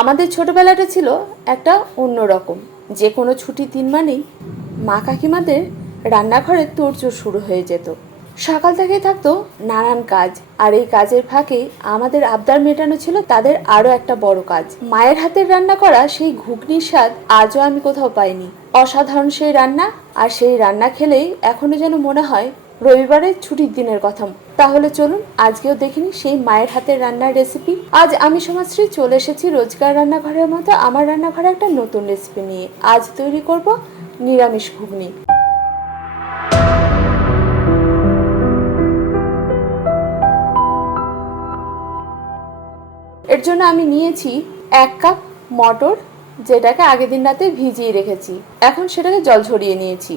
আমাদের ছোটবেলাটা ছিল একটা অন্যরকম যে কোনো ছুটির দিন মানেই মা কাকিমাদের রান্নাঘরে তোড়জোড় শুরু হয়ে যেত। সকাল থেকেই থাকতো নানান কাজ, আর এই কাজের ফাঁকে আমাদের আবদার মেটানো ছিল তাদের আরও একটা বড় কাজ। মায়ের হাতের রান্না করা সেই ঘুগনির স্বাদ আজও আমি কোথাও পাইনি। অসাধারণ সেই রান্না, আর সেই রান্না খেলেই এখনও যেন মনে হয় রবিবারের ছুটির দিনের কথা। তাহলে চলুন, আজকেও দেখিনি সেই মায়ের হাতের রান্নার রেসিপি আজ আমি সমাজশ্রী চলে এসেছি রোজকার রান্নাঘরের মতো। আমার রান্নাঘরে একটা নতুন রেসিপি নিয়ে। আজ তৈরি করব নিরামিষ ঘুগনি। এর জন্য আমি নিয়েছি এক কাপ মটর, যেটাকে আগের দিন রাতে ভিজিয়ে রেখেছি। এখন সেটাকে জল ঝরিয়ে নিয়েছি।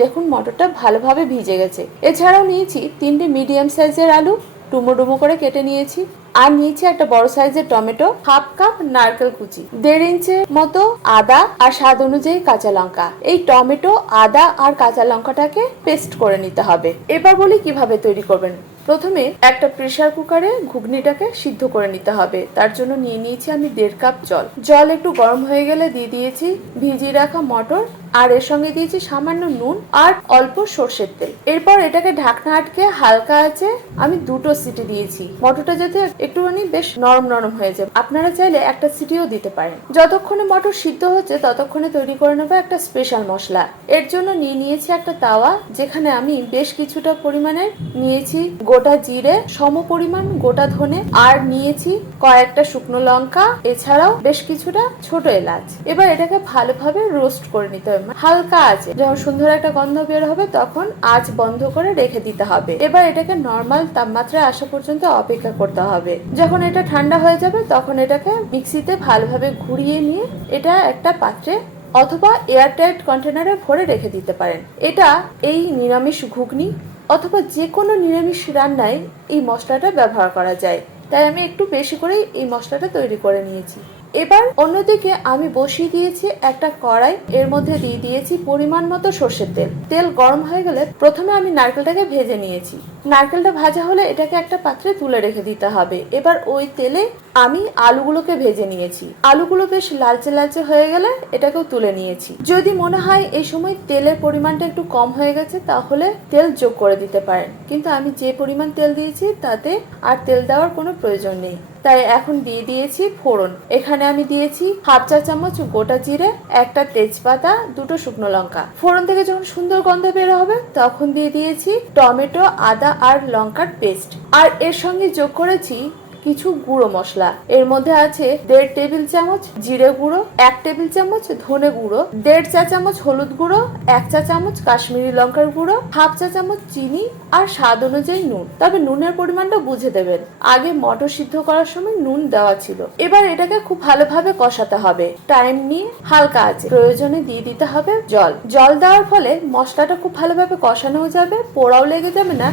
দেখুন, মটরটা ভালোভাবে ভিজে গেছে। এছাড়াও নিয়েছি তিনটে মিডিয়াম সাইজের আলু ডুমো ডুমো করে কেটে নিয়েছি, আর নিয়েছি একটা বড় সাইজের টমেটো, হাফ কাপ নারকেল কুচি, দেড় ইঞ্চের মতো আদা, আর স্বাদ অনুযায়ী কাঁচা লঙ্কা। এই টমেটো, আদা, আর কাঁচা লঙ্কাটাকে পেস্ট করে নিতে হবে। এবার বলি কীভাবে তৈরি করবেন। প্রথমে একটা প্রেসার কুকারে ঘুগনিটাকে সিদ্ধ করে নিতে হবে। তার জন্য নিয়ে নিয়েছি আমি দেড় কাপ জল। জল একটু গরম হয়ে গেলে দিয়ে দিয়েছি ভিজিয়ে রাখা মটর আর এর সঙ্গে দিয়েছি সামান্য নুন আর অল্প সর্ষের তেল। এরপর এটাকে ঢাকনা আটকে হালকা আছে আমি দুটো সিটি দিয়েছি। মটরটা যাতে একটুখানি বেশ নরম নরম হয়ে যায়। আপনারা চাইলে একটা সিটিও দিতে পারেন। যতক্ষণে মটর সিদ্ধ হচ্ছে, ততক্ষণে তৈরি করে নেব একটা স্পেশাল মশলা। এর জন্য নিয়ে নিয়েছি একটা তাওয়া, যেখানে আমি বেশ কিছুটা পরিমাণে নিয়েছি গোটা জিরে, সম পরিমাণ গোটা ধনে, আর নিয়েছি কয়েকটা শুকনো লঙ্কা, এছাড়াও বেশ কিছুটা ছোট এলাচ। এবার এটাকে ভালোভাবে রোস্ট করে নিতে হবে। হালকা আছে। যখন সুন্দর একটা গন্ধ বের হবে, তখন আঁচ বন্ধ করে রেখে দিতে হবে। এবার এটাকে নর্মাল তাপমাত্রায় আসা পর্যন্ত অপেক্ষা করতে হবে। যখন এটা ঠান্ডা হয়ে যাবে, তখন এটাকে মিক্সিতে ভালোভাবে ঘুরিয়ে নিয়ে এটা একটা পাত্রে অথবা এয়ারটাইট কন্টেনারে ভরে রেখে দিতে পারেন। এটা এই নিরামিষ ঘুগনি অথবা যে কোনো নিরামিষ রান্নায় এই মশলাটা ব্যবহার করা যায়। তাই আমি একটু বেশি করেই এই মশলাটা তৈরি করে নিয়েছি। এবার অন্যদিকে আমি বসিয়ে দিয়েছি একটা কড়াই, এর মধ্যে দিয়ে দিয়েছি পরিমাণ মতো সর্ষের তেল। তেল গরম হয়ে গেলে প্রথমে আমি নারকেলটাকে ভেজে নিয়েছি। নারকেলটা ভাজা হলে এটাকে একটা পাত্রে তুলে রেখে দিতে হবে। এবার ওই তেলে আমি আলুগুলোকে ভেজে নিয়েছি। আলুগুলো বেশ লালচে লালচে হয়ে গেলে এটাকেও তুলে নিয়েছি। যদি মনে হয় এই সময় তেলের পরিমাণটা একটু কম হয়ে গেছে, তাহলে তেল যোগ করে দিতে পারেন। কিন্তু আমি যে পরিমাণ তেল দিয়েছি, তাতে আর তেল দেওয়ার কোনো প্রয়োজন নেই। তাই এখন দিয়ে দিয়েছি ফোড়ন। এখানে আমি দিয়েছি হাফ চা চামচ গোটা জিরে, একটা তেজপাতা, দুটো শুকনো লঙ্কা। ফোড়ন থেকে যখন সুন্দর গন্ধ বের হবে, তখন দিয়ে দিয়েছি টমেটো, আদা আর লঙ্কার পেস্ট। আর এর সঙ্গে যোগ করেছি কিছু গুঁড়ো মশলা। এর মধ্যে আছে দেড় টেবিল চামচ জিরে গুঁড়ো, এক টেবিল চামচ ধনে গুঁড়ো, দেড় চা চামচ হলুদ গুঁড়ো, এক চা চামচ কাশ্মীরি লঙ্কার গুঁড়ো, হাফ চা চামচ চিনি আর স্বাদ অনুযায়ী নুন। তবে নুনের পরিমাণটা বুঝে দেবেন। আগে মটর সিদ্ধ করার সময় নুন দেওয়া ছিল। এবার এটাকে খুব ভালোভাবে কষাতে হবে। টাইম নিয়ে হালকা আছে প্রয়োজনে দিয়ে দিতে হবে জল। জল দেওয়ার ফলে মশলাটা খুব ভালোভাবে কষানো যাবে, পোড়াও লেগে যাবে না,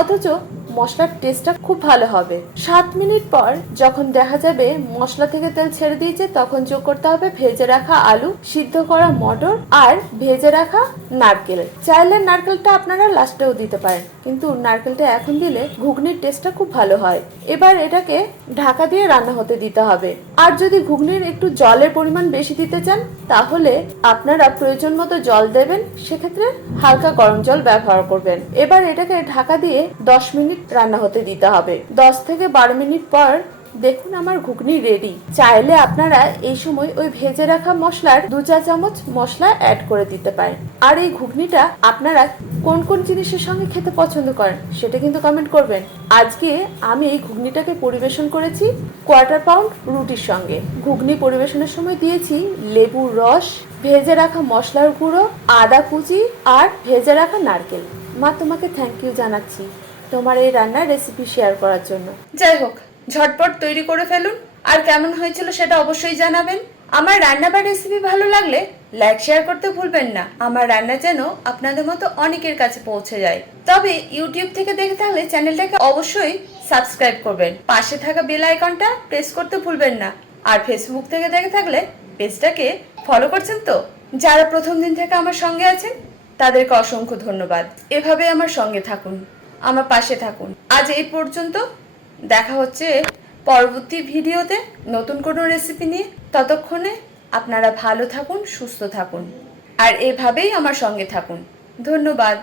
অথচ মশলার টেস্টটা খুব ভালো হবে। সাত মিনিট পর যখন দেখা যাবে মশলা থেকে তেল ছেড়ে দিয়েছে, তখন যোগ করতে হবে ভেজে রাখা আলু, সিদ্ধ করা মটর আর ভেজে রাখা নারকেল। চাইলে নারকেলটা আপনারা লাস্টেও দিতে পারেন। কিন্তু নারকেলটা এখন দিলে ঘুগনির টেস্টটা খুব ভালো হয়। এবার এটাকে ঢাকা দিয়ে রান্না হতে দিতে হবে। আর যদি ঘুগনির একটু জলের পরিমাণ বেশি দিতে চান, তাহলে আপনারা প্রয়োজন মতো জল দেবেন, সেক্ষেত্রে হালকা গরম জল ব্যবহার করবেন। এবার এটাকে ঢাকা দিয়ে দশ মিনিট রান্না হতে দিতে হবে। দশ থেকে বারো মিনিট পর দেখুন আমার ঘুগনি রেডি চাইলে আপনারা এই সময় ওই ভেজে রাখা মশলার দু চা চামচ মশলা অ্যাড করে দিতে পারেন। আর এই ঘুগনিটা আপনারা কোন কোন জিনিসের সঙ্গে খেতে পছন্দ করেন, সেটা কিন্তু কমেন্ট করবেন। আজকে আমি এই ঘুগনিটাকে পরিবেশন করেছি কোয়ার্টার পাউন্ড রুটির সঙ্গে। ঘুগনি পরিবেশনের সময় দিয়েছি লেবুর রস, ভেজে রাখা মশলার গুঁড়ো, আদা কুচি আর ভেজে রাখা নারকেল। মা, তোমাকে থ্যাংক ইউ জানাচ্ছি তোমার এই রান্নার রেসিপি শেয়ার করার জন্য। যাই হোক ঝটপট তৈরি করে ফেলুন। আর কেমন হয়েছিল সেটা অবশ্যই জানাবেন। আমার রান্না বা রেসিপি ভালো লাগলে লাইক শেয়ার করতে ভুলবেন না। আমার রান্না যেন আপনাদের মতো অনেকের কাছে পৌঁছে যায়। তবে ইউটিউব থেকে দেখে থাকলে চ্যানেলটাকে অবশ্যই সাবস্ক্রাইব করবেন। পাশে থাকা বেল আইকনটা প্রেস করতে ভুলবেন না। আর ফেসবুক থেকে দেখে থাকলে পেজটাকে ফলো করছেন তো? যারা প্রথম দিন থেকে আমার সঙ্গে আছেন, তাদেরকে অসংখ্য ধন্যবাদ। এভাবে আমার সঙ্গে থাকুন। আমার পাশে থাকুন। আজ এই পর্যন্ত দেখা হচ্ছে পরবর্তী ভিডিওতে নতুন কোনো রেসিপি নিয়ে। ততক্ষণে আপনারা ভালো থাকুন, সুস্থ থাকুন। আর এভাবেই আমার সঙ্গে থাকুন। ধন্যবাদ।